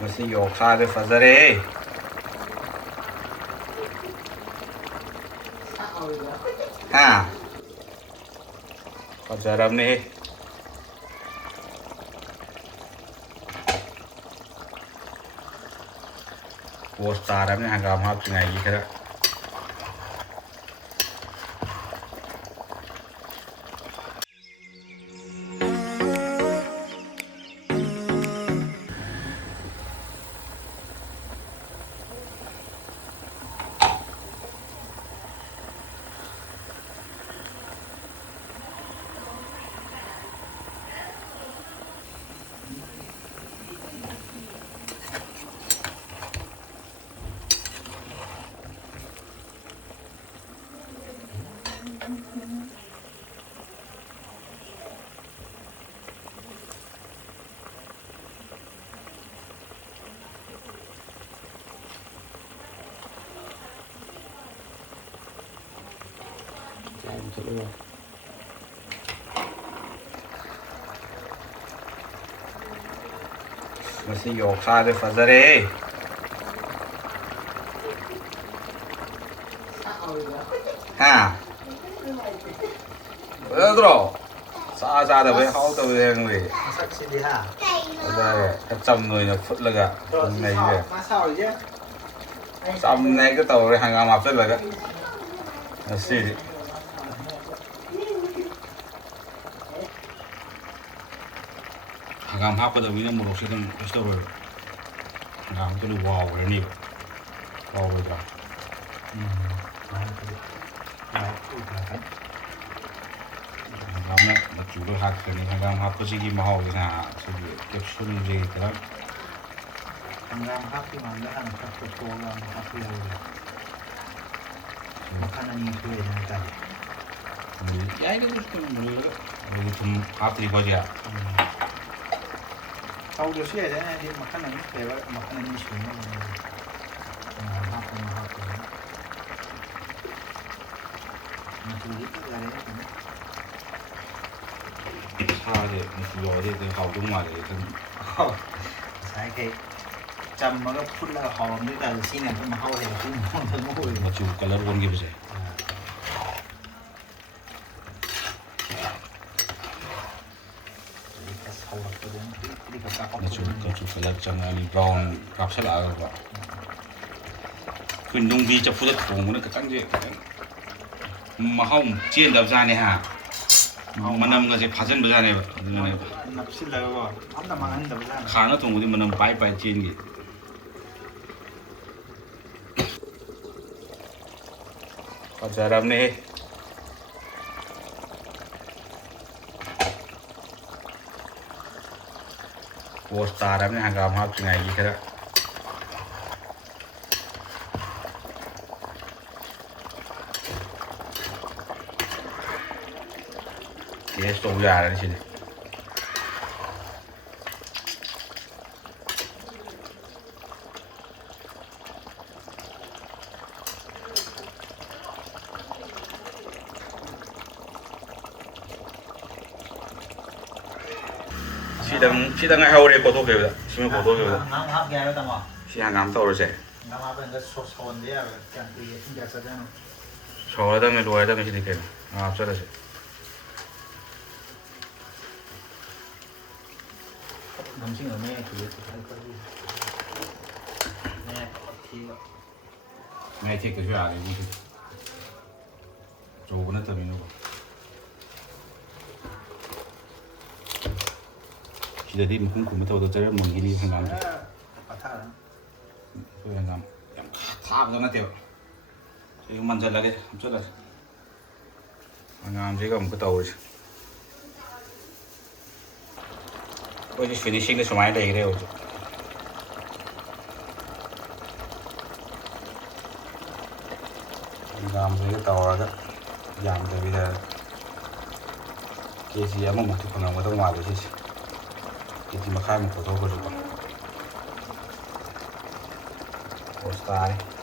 ꯃꯁꯤ ꯌꯣꯛꯁꯥꯁꯦ ꯐꯖꯔꯦ. ꯍꯥ ꯐꯖꯔꯕꯅꯦ. ꯄꯣꯁ ꯇꯥꯔꯕꯅꯦ ꯍꯪꯒꯥꯝ ꯍꯥꯞꯇ꯭ꯔꯤꯉꯩꯒꯤ ꯈꯔ. ꯃꯁꯤ ꯌꯣꯛꯁꯥꯁꯦ ꯐꯖꯔꯦ. ꯍꯥ ꯐꯖꯗ꯭ꯔꯣ? ꯆꯥꯗꯕꯩ ꯍꯥꯎꯇꯕꯩ ꯍꯪꯕꯩ. ꯃꯁꯛꯁꯤꯗꯤ ꯍꯥ ꯐꯖꯔꯦ. ꯆꯝꯅ ꯑꯣꯏꯅ ꯐꯨꯠꯂꯒ ꯅꯩꯔꯦ. ꯆꯝꯅ ꯍꯦꯛꯇ ꯇꯧꯔꯦ ꯍꯪꯒꯥꯝ ꯍꯥꯞꯆꯤꯜꯂꯒ. ꯉꯁꯤꯗꯤ ꯍꯪꯒꯥꯝ ꯍꯥꯞꯀꯗꯕꯅꯤꯅ ꯃꯣꯔꯣꯛꯁꯦ ꯑꯗꯨꯝ ꯀꯩꯁꯨ ꯇꯧꯔꯣꯏꯕ. ꯍꯪꯒꯥꯝ ꯍꯥꯞꯇꯅ ꯋꯥꯎꯈ꯭ꯔꯅꯤꯕ. ꯋꯥꯎꯔꯣꯏꯗ꯭ꯔꯥ? ꯍꯪꯒꯥꯝꯅ ꯃꯆꯨꯗꯣ ꯍꯥꯠꯈ꯭ꯔꯅꯤ. ꯍꯪꯒꯥꯝ ꯍꯥꯞꯄꯁꯤꯒꯤ ꯃꯍꯥꯎꯁꯤꯅ ꯁꯤꯒꯤ ꯀꯦꯞꯁꯨꯜꯁꯤ ꯈꯔ hanggang hati mangga ang pagtutuwa ang kapilawala. Makanan yung tuloy na tayo. Ya ini gusto mo tum hati ko dia. Tahu dosi aja na di makanan kaya makanan ni semua. Hapon. Masulit ka gaya kan. Sade musulode de haudung male kan. Sai kay ꯆꯝꯃꯒ ꯐꯨꯠꯂꯒ ꯍꯥꯎꯔꯝꯗꯣꯏ ꯇꯥꯔꯗꯤ ꯁꯤꯅ ꯑꯗꯨꯝ ꯃꯍꯥꯎ ꯍꯦꯟꯅ ꯑꯣꯏ. ꯃꯆꯨ colour ꯑꯣꯟꯈꯤꯕꯁꯦ. ꯃꯆꯨ colour ꯆꯪꯉꯛꯑꯅꯤ brown ꯀꯥꯞꯁꯤꯜꯂꯛꯑꯒꯀꯣ. ꯑꯩꯈꯣꯏ ꯅꯨꯡꯕꯤ ꯆꯐꯨꯗ ꯊꯣꯡꯕꯅ ꯈꯤꯇꯪꯁꯦ ꯃꯍꯥꯎ ꯆꯦꯟꯗꯕꯖꯥꯠꯅꯦ ꯍꯥ. ꯃꯅꯝꯒꯁꯦ ꯐꯥꯖꯤꯟꯕꯖꯥꯠꯅꯦꯕ. ꯑꯗꯨꯅꯦꯕ ꯅꯞꯁꯤꯜꯂꯒꯀꯣ ꯑꯝꯇ ꯃꯥꯡꯍꯟꯗꯕꯖꯥꯠꯅꯦ. ꯈꯥꯡꯅ ꯊꯣꯡꯕꯗꯤ ꯃꯅꯝ ꯄꯥꯏ ꯆꯦꯟꯈꯤ. ꯐꯖꯔꯕꯅꯦ. ꯄꯣꯁ ꯇꯥꯔꯕꯅꯦ ꯍꯪꯒꯥꯝ ꯍꯥꯞꯇ꯭ꯔꯤꯉꯩꯒꯤ ꯈꯔ. ꯇꯦꯁ ꯇꯧꯕ ꯌꯥꯔꯅꯤ ꯁꯤꯗꯤ. ꯁꯤꯗ ꯉꯥꯏꯍꯧꯔꯦ ꯀꯣꯊꯣꯛꯈꯤꯕꯗ. ꯁꯤꯃ ꯀꯣꯊꯣꯛꯈꯤꯕꯗ. ꯍꯪꯒꯥꯝ ꯍꯥꯞꯀꯦ ꯍꯥꯏꯕ ꯇꯥꯃꯣ. ꯁꯤ ꯍꯪꯒꯥꯝ ꯇꯧꯔꯁꯦ. hanggang hapon sosonde yawe kyan kuye india sadano. ꯁꯧꯔꯗꯕꯅꯤ ꯂꯣꯏꯔꯗꯕꯅꯤ ꯁꯤꯗꯤ ꯀꯩꯅꯣ. ꯍꯥꯞꯆꯔꯁꯦ. 남친은 내 그게 할 거지. 네, 티가. ꯉꯥꯏ ꯊꯦꯛꯇꯁꯨ ꯌꯥꯔꯦ ꯃꯤꯁꯤ. ꯑꯆꯧꯕ ꯅꯠꯇꯕꯅꯤꯅꯀꯣ. ꯁꯤꯗꯗꯤ ꯃꯈꯨꯝ ꯈꯨꯝꯕ ꯇꯧꯗ ꯖꯔ ꯃꯨꯟꯈꯤꯅꯤ ꯍꯪꯒꯥꯝꯁꯦ. ꯑꯩꯈꯣꯏ ꯍꯪꯒꯥꯝ ꯌꯥꯝ ꯊꯥꯕꯗꯣ ꯅꯠꯇꯦꯕ. ꯁꯤ ꯃꯟꯖꯜꯂꯒꯦ ꯍꯥꯞꯆꯜꯂꯁꯦ. ꯍꯪꯒꯥꯝꯁꯤꯒ ꯑꯃꯨꯛꯀ ꯇꯧꯔꯤꯁꯦ. ꯑꯩꯈꯣꯏꯁꯤ ꯐꯤꯅꯤꯁꯤꯡꯗ ꯁꯨꯃꯥꯏꯅ ꯂꯩꯈ꯭ꯔꯦ ꯍꯧꯖꯤꯛ. ꯍꯪꯒꯥꯝꯁꯤꯒ ꯇꯧꯔꯒ ꯌꯥꯝꯗꯕꯤꯗ ꯀꯦꯖꯤ ꯑꯃꯃꯨꯛꯇꯤ ꯐꯪꯉꯝꯒꯗꯧ ꯃꯥꯜꯂꯦ ꯁꯤꯁꯦ. ꯀꯦꯖꯤ ꯃꯈꯥꯏꯃꯨꯛ ꯄꯨꯊꯣꯛꯈ꯭ꯔꯁꯨꯀꯣ. ꯄꯣꯁ ꯇꯥꯔꯦ.